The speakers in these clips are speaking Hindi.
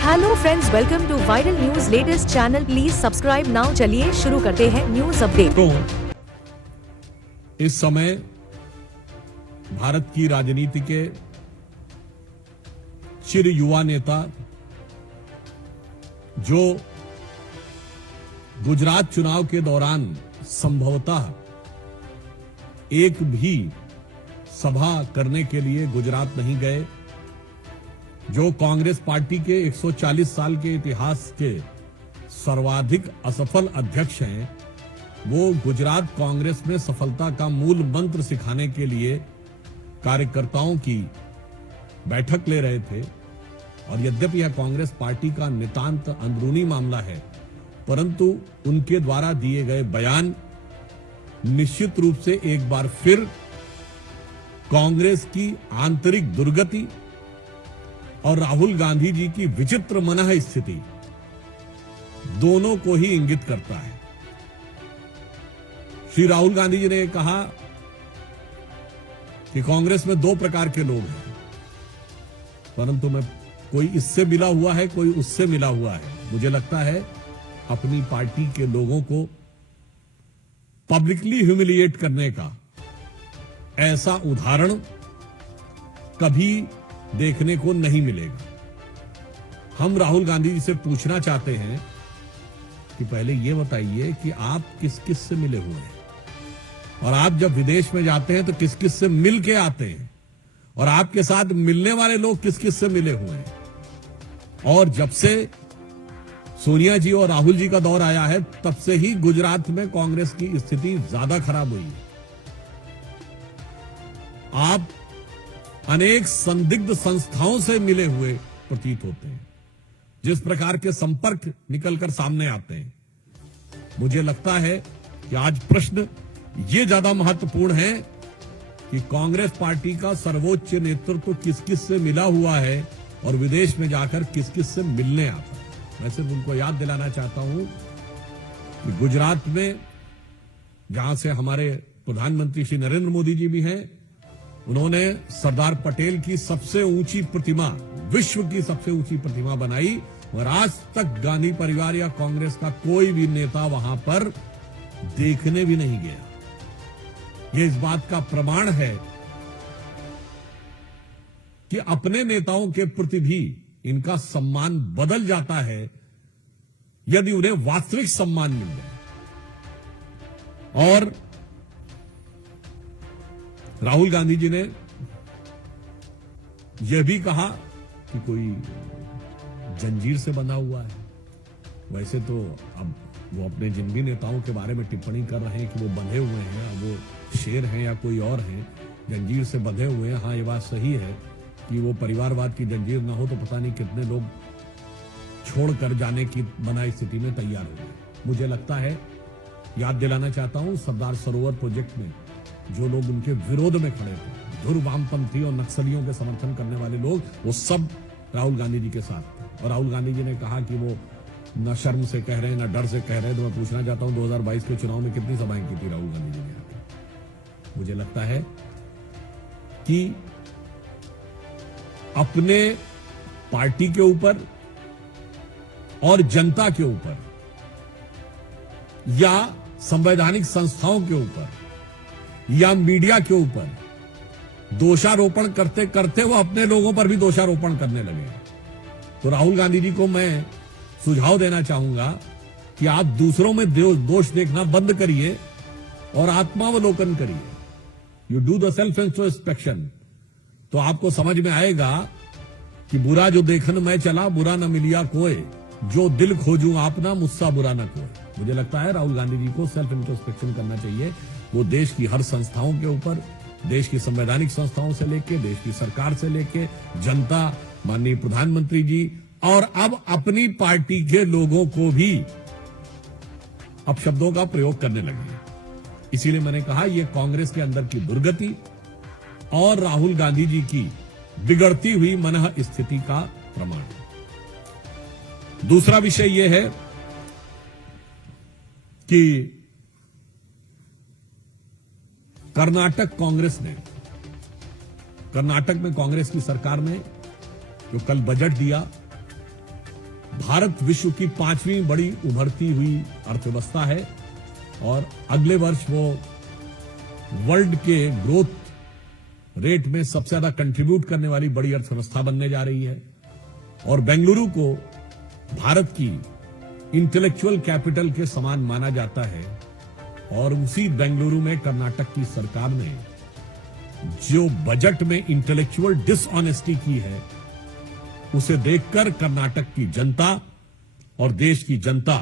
Hello friends, welcome to viral news latest channel. Please subscribe now. चलिए शुरू करते हैं न्यूज अपडेट। तो इस समय भारत की राजनीति के चिर युवा नेता जो गुजरात चुनाव के दौरान संभवतः एक भी सभा करने के लिए गुजरात नहीं गए, जो कांग्रेस पार्टी के 140 साल के इतिहास के सर्वाधिक असफल अध्यक्ष हैं, वो गुजरात कांग्रेस में सफलता का मूल मंत्र सिखाने के लिए कार्यकर्ताओं की बैठक ले रहे थे। और यद्यपि यह कांग्रेस पार्टी का नितांत अंदरूनी मामला है, परंतु उनके द्वारा दिए गए बयान निश्चित रूप से एक बार फिर कांग्रेस की आंतरिक दुर्गति और राहुल गांधी जी की विचित्र मनः स्थिति दोनों को ही इंगित करता है। श्री राहुल गांधी जी ने कहा कि कांग्रेस में दो प्रकार के लोग हैं, परंतु मैं कोई इससे मिला हुआ है, कोई उससे मिला हुआ है। मुझे लगता है अपनी पार्टी के लोगों को पब्लिकली ह्यूमिलिएट करने का ऐसा उदाहरण कभी देखने को नहीं मिलेगा। हम राहुल गांधी जी से पूछना चाहते हैं कि पहले यह बताइए कि आप किस किस से मिले हुए हैं, और आप जब विदेश में जाते हैं तो किस किस से मिल के आते हैं, और आपके साथ मिलने वाले लोग किस किस से मिले हुए हैं। और जब से सोनिया जी और राहुल जी का दौर आया है, तब से ही गुजरात में कांग्रेस की स्थिति ज्यादा खराब हुई है। आप अनेक संदिग्ध संस्थाओं से मिले हुए प्रतीत होते हैं। जिस प्रकार के संपर्क निकलकर सामने आते हैं, मुझे लगता है कि आज प्रश्न ये ज्यादा महत्वपूर्ण है कि कांग्रेस पार्टी का सर्वोच्च नेतृत्व किस किस से मिला हुआ है और विदेश में जाकर किस किस से मिलने आता है। मैं सिर्फ उनको याद दिलाना चाहता हूं कि गुजरात में, जहां से हमारे प्रधानमंत्री श्री नरेंद्र मोदी जी भी हैं, उन्होंने सरदार पटेल की सबसे ऊंची प्रतिमा, विश्व की सबसे ऊंची प्रतिमा बनाई, और आज तक गांधी परिवार या कांग्रेस का कोई भी नेता वहां पर देखने भी नहीं गया। यह इस बात का प्रमाण है कि अपने नेताओं के प्रति भी इनका सम्मान बदल जाता है यदि उन्हें वास्तविक सम्मान मिल जाए। और राहुल गांधी जी ने यह भी कहा कि कोई जंजीर से बंधा हुआ है। वैसे तो अब वो अपने जिन भी नेताओं के बारे में टिप्पणी कर रहे हैं कि वो बंधे हुए हैं, अब वो शेर हैं या कोई और हैं, जंजीर से बंधे हुए हैं। हाँ, ये बात सही है कि वो परिवारवाद की जंजीर ना हो तो पता नहीं कितने लोग छोड़कर जाने की बनाई स्थिति में तैयार हो गए। मुझे लगता है, याद दिलाना चाहता हूं, सरदार सरोवर प्रोजेक्ट में जो लोग उनके विरोध में खड़े थे, धुर वामपंथी और नक्सलियों के समर्थन करने वाले लोग, वो सब राहुल गांधी जी के साथ थे। और राहुल गांधी जी ने कहा कि वो न शर्म से कह रहे हैं न डर से कह रहे हैं। तो मैं पूछना चाहता हूं, 2022 के चुनाव में कितनी सभाएं की थी राहुल गांधी जी ने आकर? मुझे लगता है कि अपने पार्टी के ऊपर और जनता के ऊपर या संवैधानिक संस्थाओं के ऊपर या मीडिया के ऊपर दोषारोपण करते करते वो अपने लोगों पर भी दोषारोपण करने लगे। तो राहुल गांधी जी को मैं सुझाव देना चाहूंगा कि आप दूसरों में दोष देखना बंद करिए और आत्मावलोकन करिए। You do the self introspection, तो आपको समझ में आएगा कि बुरा जो देखन मैं चला, बुरा न मिलिया कोई, जो दिल खोजूं आपना, मुझसा बुरा न कोई। मुझे लगता है राहुल गांधी जी को सेल्फ इंट्रोस्पेक्शन करना चाहिए। वो देश की हर संस्थाओं के ऊपर, देश की संवैधानिक संस्थाओं से लेके, देश की सरकार से लेके, जनता, माननीय प्रधानमंत्री जी, और अब अपनी पार्टी के लोगों को भी अपशब्दों का प्रयोग करने लगे। इसीलिए मैंने कहा यह कांग्रेस के अंदर की दुर्गति और राहुल गांधी जी की बिगड़ती हुई मनः स्थिति का प्रमाण है। दूसरा विषय यह है कि कर्नाटक में कांग्रेस की सरकार ने जो कल बजट दिया, भारत विश्व की 5वीं बड़ी उभरती हुई अर्थव्यवस्था है और अगले वर्ष वो वर्ल्ड के ग्रोथ रेट में सबसे ज्यादा कंट्रीब्यूट करने वाली बड़ी अर्थव्यवस्था बनने जा रही है। और बेंगलुरु को भारत की इंटेलेक्चुअल कैपिटल के समान माना जाता है। और उसी बेंगलुरु में कर्नाटक की सरकार ने जो बजट में इंटेलेक्चुअल डिसऑनेस्टी की है, उसे देखकर कर्नाटक की जनता और देश की जनता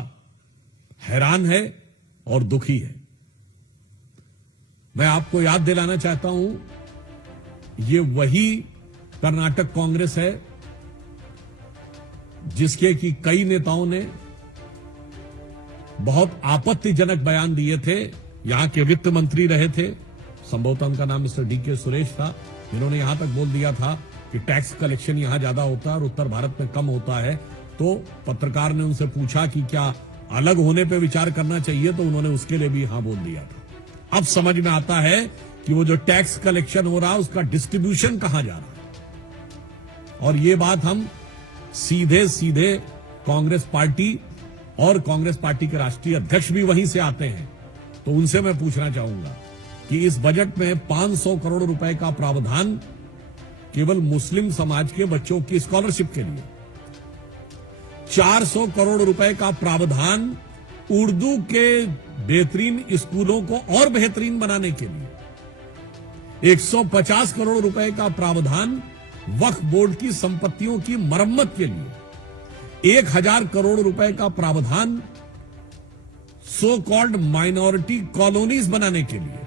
हैरान है और दुखी है। मैं आपको याद दिलाना चाहता हूं, ये वही कर्नाटक कांग्रेस है जिसके कि कई नेताओं ने बहुत आपत्तिजनक बयान दिए थे। यहां के वित्त मंत्री रहे थे, संभवतः उनका नाम मिस्टर डीके सुरेश था, जिन्होंने यहां तक बोल दिया था कि टैक्स कलेक्शन यहां ज्यादा होता है और उत्तर भारत में कम होता है। तो पत्रकार ने उनसे पूछा कि क्या अलग होने पर विचार करना चाहिए, तो उन्होंने उसके लिए भी हां बोल दिया था। अब समझ में आता है कि वो जो टैक्स कलेक्शन हो रहा है उसका डिस्ट्रीब्यूशन कहां जा रहा है। और ये बात हम सीधे सीधे कांग्रेस पार्टी और कांग्रेस पार्टी के राष्ट्रीय अध्यक्ष भी वहीं से आते हैं, तो उनसे मैं पूछना चाहूंगा कि इस बजट में 500 करोड़ रुपए का प्रावधान केवल मुस्लिम समाज के बच्चों की स्कॉलरशिप के लिए, 400 करोड़ रुपए का प्रावधान उर्दू के बेहतरीन स्कूलों को और बेहतरीन बनाने के लिए, 150 करोड़ रुपए का प्रावधान वक्फ बोर्ड की संपत्तियों की मरम्मत के लिए, 1000 करोड़ रुपए का प्रावधान सो कॉल्ड माइनॉरिटी कॉलोनीज बनाने के लिए,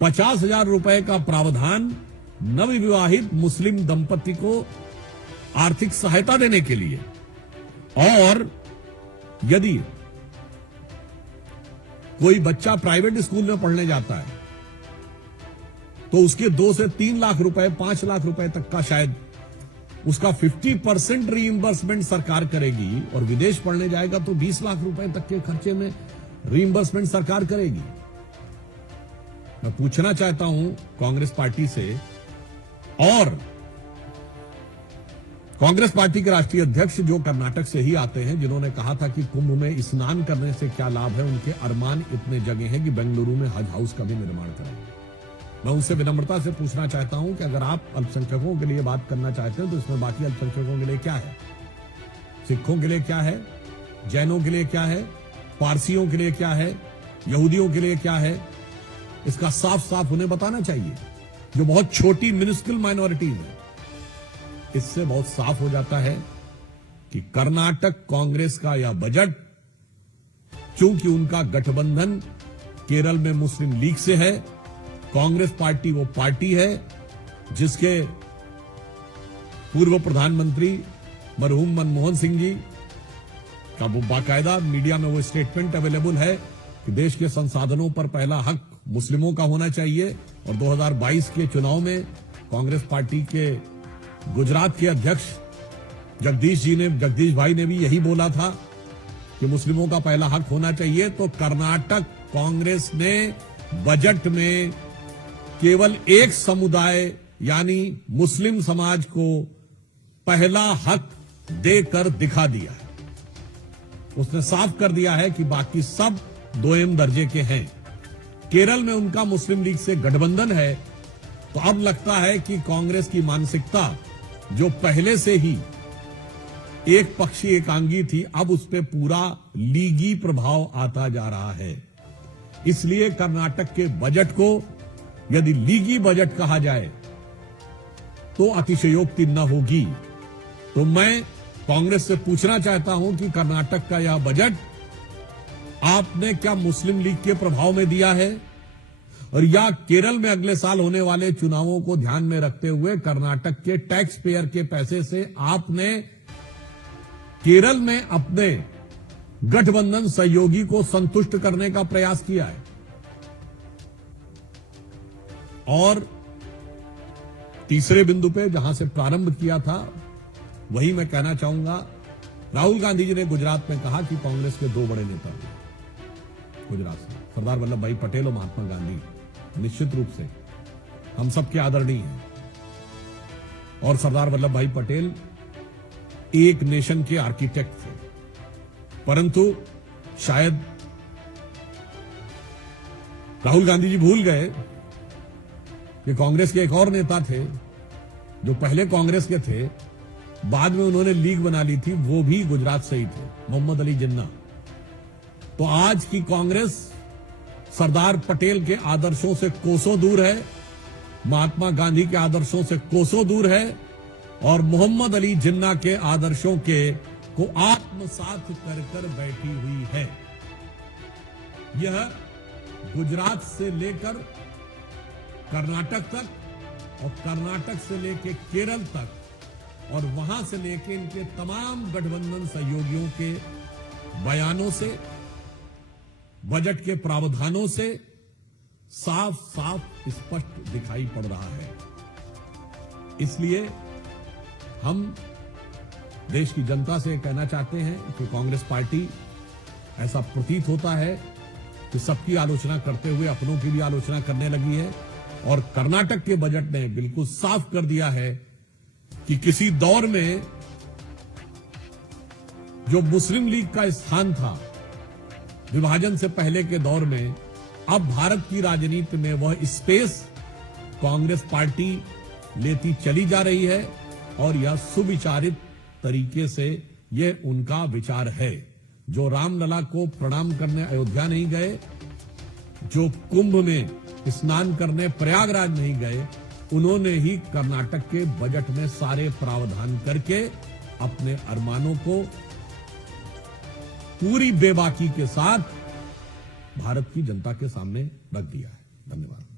50,000 रुपए का प्रावधान नवविवाहित मुस्लिम दंपति को आर्थिक सहायता देने के लिए। और यदि कोई बच्चा प्राइवेट स्कूल में पढ़ने जाता है तो उसके 2 से 3 लाख रुपए, 5 लाख रुपए तक का शायद उसका 50% रीइंबर्समेंट सरकार करेगी, और विदेश पढ़ने जाएगा तो 20 लाख रुपए तक के खर्चे में रीइंबर्समेंट सरकार करेगी। मैं पूछना चाहता हूं कांग्रेस पार्टी से, और कांग्रेस पार्टी के राष्ट्रीय अध्यक्ष जो कर्नाटक से ही आते हैं, जिन्होंने कहा था कि कुंभ में स्नान करने से क्या लाभ है, उनके अरमान इतने जगह हैं कि बेंगलुरु में हज हाउस का भी निर्माण करेंगे। मैं उनसे विनम्रता से पूछना चाहता हूं कि अगर आप अल्पसंख्यकों के लिए बात करना चाहते हैं तो इसमें बाकी अल्पसंख्यकों के लिए क्या है, सिखों के लिए क्या है, जैनों के लिए क्या है, पारसियों के लिए क्या है, यहूदियों के लिए क्या है, इसका साफ साफ उन्हें बताना चाहिए, जो बहुत छोटी मिनिस्क्यूल माइनॉरिटीज है। इससे बहुत साफ हो जाता है कि कर्नाटक कांग्रेस का यह बजट, चूंकि उनका गठबंधन केरल में मुस्लिम लीग से है, कांग्रेस पार्टी वो पार्टी है जिसके पूर्व प्रधानमंत्री मरहूम मनमोहन सिंह जी का वो बाकायदा मीडिया में वो स्टेटमेंट अवेलेबल है कि देश के संसाधनों पर पहला हक मुस्लिमों का होना चाहिए। और 2022 के चुनाव में कांग्रेस पार्टी के गुजरात के अध्यक्ष जगदीश भाई ने भी यही बोला था कि मुस्लिमों का पहला हक होना चाहिए। तो कर्नाटक कांग्रेस ने बजट में केवल एक समुदाय यानी मुस्लिम समाज को पहला हक देकर दिखा दिया है। उसने साफ कर दिया है कि बाकी सब दोयम दर्जे के हैं। केरल में उनका मुस्लिम लीग से गठबंधन है, तो अब लगता है कि कांग्रेस की मानसिकता जो पहले से ही एक पक्षी एकांगी थी, अब उस पर पूरा लीगी प्रभाव आता जा रहा है। इसलिए कर्नाटक के बजट को यदि लीगी बजट कहा जाए तो अतिशयोक्ति न होगी। तो मैं कांग्रेस से पूछना चाहता हूं कि कर्नाटक का यह बजट आपने क्या मुस्लिम लीग के प्रभाव में दिया है, और या केरल में अगले साल होने वाले चुनावों को ध्यान में रखते हुए कर्नाटक के टैक्स पेयर के पैसे से आपने केरल में अपने गठबंधन सहयोगी को संतुष्ट करने का प्रयास किया है। और तीसरे बिंदु पे जहां से प्रारंभ किया था वही मैं कहना चाहूंगा, राहुल गांधी जी ने गुजरात में कहा कि कांग्रेस के 2 बड़े नेता हुए गुजरात से, सरदार वल्लभ भाई पटेल और महात्मा गांधी। निश्चित रूप से हम सबके आदरणीय हैं, और सरदार वल्लभ भाई पटेल एक नेशन के आर्किटेक्ट थे, परंतु शायद राहुल गांधी जी भूल गए कि कांग्रेस के एक और नेता थे जो पहले कांग्रेस के थे, बाद में उन्होंने लीग बना ली थी, वो भी गुजरात से ही थे, मोहम्मद अली जिन्ना। तो आज की कांग्रेस सरदार पटेल के आदर्शों से कोसों दूर है, महात्मा गांधी के आदर्शों से कोसों दूर है और मोहम्मद अली जिन्ना के आदर्शों के को आत्मसात कर कर बैठी हुई है। यह गुजरात से लेकर कर्नाटक तक और कर्नाटक से लेकर केरल तक और वहां से लेकर इनके तमाम गठबंधन सहयोगियों के बयानों से, बजट के प्रावधानों से साफ साफ स्पष्ट दिखाई पड़ रहा है। इसलिए हम देश की जनता से कहना चाहते हैं कि कांग्रेस पार्टी, ऐसा प्रतीत होता है कि सबकी आलोचना करते हुए अपनों की भी आलोचना करने लगी है और कर्नाटक के बजट ने बिल्कुल साफ कर दिया है कि किसी दौर में जो मुस्लिम लीग का स्थान था विभाजन से पहले के दौर में, अब भारत की राजनीति में वह स्पेस कांग्रेस पार्टी लेती चली जा रही है और यह सुविचारित तरीके से यह उनका विचार है। जो रामलला को प्रणाम करने अयोध्या नहीं गए, जो कुंभ में स्नान करने प्रयागराज नहीं गए, उन्होंने ही कर्नाटक के बजट में सारे प्रावधान करके अपने अरमानों को पूरी बेबाकी के साथ भारत की जनता के सामने रख दिया है। धन्यवाद।